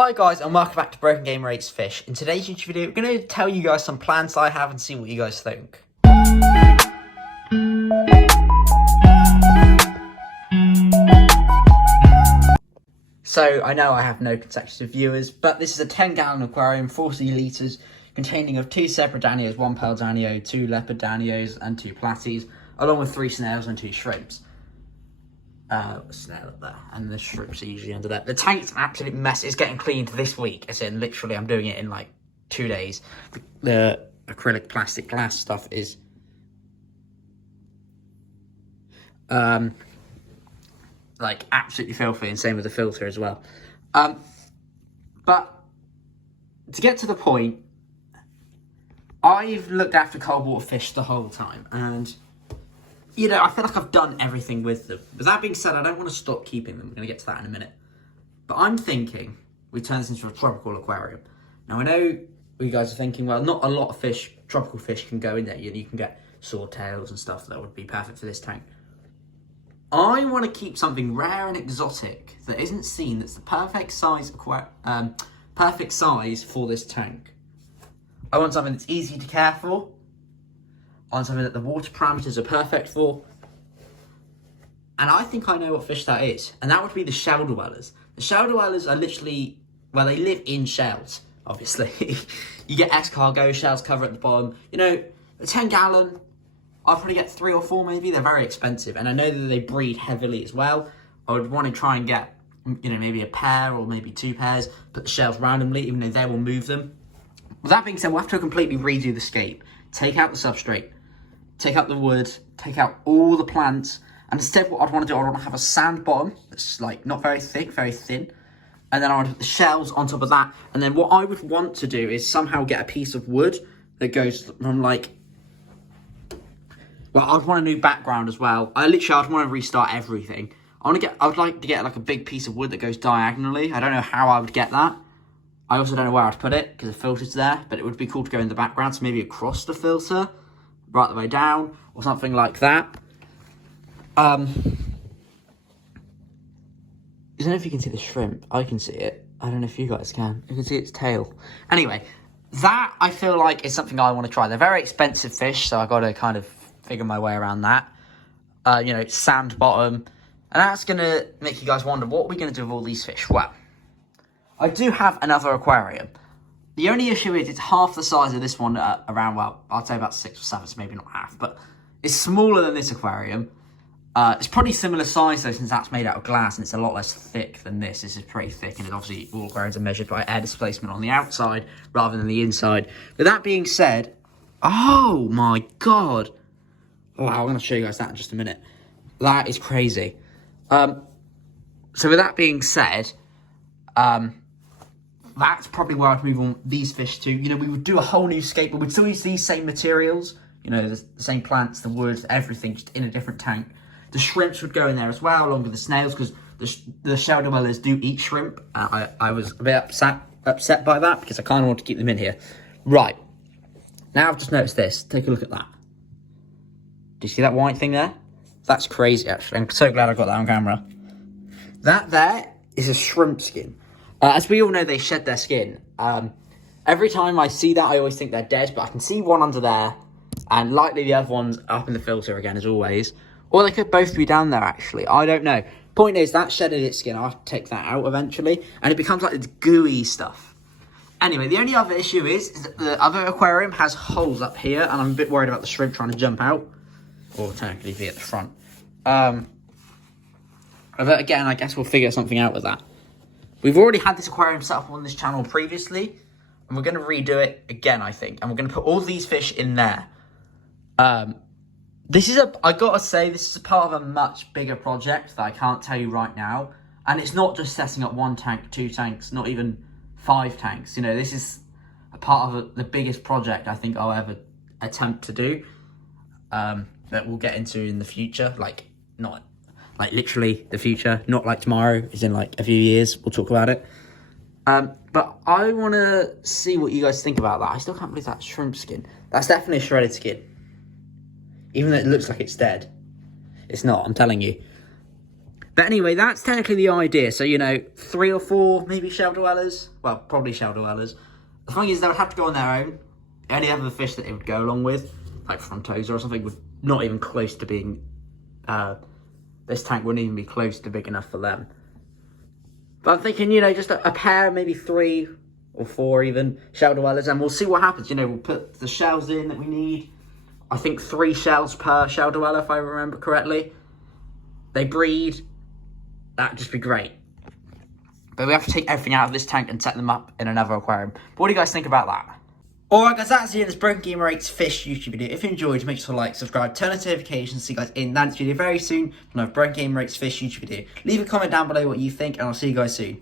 Hi guys and welcome back to Broken Game Rates Fish. In today's YouTube video, we're going to tell you guys some plans I have and see what you guys think. So, I know I have no consecutive viewers, but this is a 10-gallon aquarium, 40 litres, containing of 2 separate danios, 1 pearl danio, 2 leopard danios and 2 platies, along with 3 snails and 2 shrimps. Snail up there, and the shrimps are usually under there. The tank's an absolute mess. It's getting cleaned this week, as in literally I'm doing it in like 2 days. The acrylic plastic glass stuff is like absolutely filthy, and same with the filter as well. But to get to the point, I've looked after cold water fish the whole time, and you know, I feel like I've done everything with them. But that being said, I don't want to stop keeping them. We're going to get to that in a minute. But I'm thinking we turn this into a tropical aquarium. Now, I know you guys are thinking, well, not a lot of fish, tropical fish can go in there. You can get swordtails and stuff that would be perfect for this tank. I want to keep something rare and exotic that isn't seen, that's the perfect size for this tank. I want something that's easy to care for. On something that the water parameters are perfect for. And I think I know what fish that is. And that would be the shell dwellers. The shell dwellers are literally, well, they live in shells, obviously. You get escargot shells cover at the bottom. You know, the 10-gallon, I'll probably get 3 or 4 maybe. They're very expensive. And I know that they breed heavily as well. I would want to try and get, you know, maybe a pair or maybe 2 pairs. Put the shells randomly, even though they will move them. With that being said, we'll have to completely redo the scape. Take out the substrate. Take out the wood, take out all the plants, and instead what I'd want to do, I'd want to have a sand bottom that's like not very thick, very thin, and then I would put the shells on top of that, and then what I would want to do is somehow get a piece of wood that goes from like, well, I'd want a new background as well. I'd want to restart everything. I would like to get like a big piece of wood that goes diagonally. I don't know how I would get that. I also don't know where I'd put it, because the filter's there, but it would be cool to go in the background, so maybe across the filter, right the way down, or something like that. I don't know if you can see the shrimp. I can see it. I don't know if you guys can. You can see its tail. Anyway, that I feel like is something I want to try. They're very expensive fish, so I've got to kind of figure my way around that. You know, sand bottom. And that's going to make you guys wonder, what are we going to do with all these fish? Well, I do have another aquarium. The only issue is it's half the size of this one, around, well, I'd say about 6 or 7, so maybe not half, but it's smaller than this aquarium. It's probably similar size though, since that's made out of glass and it's a lot less thick than this. This is pretty thick, and it obviously all aquariums are measured by air displacement on the outside rather than the inside. But that being said, oh my god. Wow, I'm going to show you guys that in just a minute. That is crazy. So with that being said, that's probably where I'd move on these fish to. You know, we would do a whole new scape, but we'd still use these same materials. You know, the same plants, the wood, everything, just in a different tank. The shrimps would go in there as well, along with the snails, because the shell dwellers do eat shrimp. I was a bit upset by that, because I kind of want to keep them in here. Right. Now I've just noticed this. Take a look at that. Do you see that white thing there? That's crazy, actually. I'm so glad I got that on camera. That there is a shrimp skin. As we all know, they shed their skin. Every time I see that, I always think they're dead, but I can see one under there, and likely the other one's up in the filter again, as always. Or they could both be down there, actually. I don't know. Point is, that shedded its skin. I'll have to take that out eventually, and it becomes like this gooey stuff. Anyway, the only other issue is that the other aquarium has holes up here, and I'm a bit worried about the shrimp trying to jump out. Or technically be at the front. But again, I guess we'll figure something out with that. We've already had this aquarium set up on this channel previously, and we're going to redo it again, I think. And we're going to put all these fish in there. I gotta say, this is a part of a much bigger project that I can't tell you right now. And it's not just setting up 1 tank, 2 tanks, not even 5 tanks. You know, this is a part of the biggest project I think I'll ever attempt to do. That we'll get into in the future, not like literally the future, not like tomorrow, is in like a few years, we'll talk about it. But I want to see what you guys think about that. I still can't believe that shrimp skin. That's definitely a shredded skin. Even though it looks like it's dead. It's not, I'm telling you. But anyway, that's technically the idea. So, 3 or 4 maybe shell dwellers. Well, probably shell dwellers. The thing is, they would have to go on their own. Any other fish that it would go along with, like frontosa or something, would not even close to being... this tank wouldn't even be close to big enough for them. But I'm thinking, just a pair, maybe 3 or 4 even, shell dwellers, and we'll see what happens. We'll put the shells in that we need. I think 3 shells per shell dweller, if I remember correctly. They breed. That'd just be great. But we have to take everything out of this tank and set them up in another aquarium. But what do you guys think about that? Alright guys, that's the end of this Broken Gamer Rates Fish YouTube video. If you enjoyed, make sure to like, subscribe, turn on notifications, see you guys in that video very soon for another Broken Gamer Rates Fish YouTube video. Leave a comment down below what you think, and I'll see you guys soon.